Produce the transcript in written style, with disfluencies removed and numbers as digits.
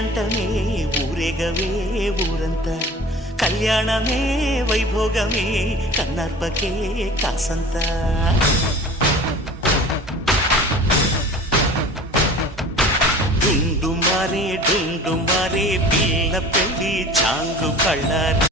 పేరంటమే ఊరేగవే ఊరంతా కళ్యాణమే వైభోగమే కన్నార్పకే కాసంత డుండు మారే పిల్ల పెళ్ళి చాంగు కళ్ళారే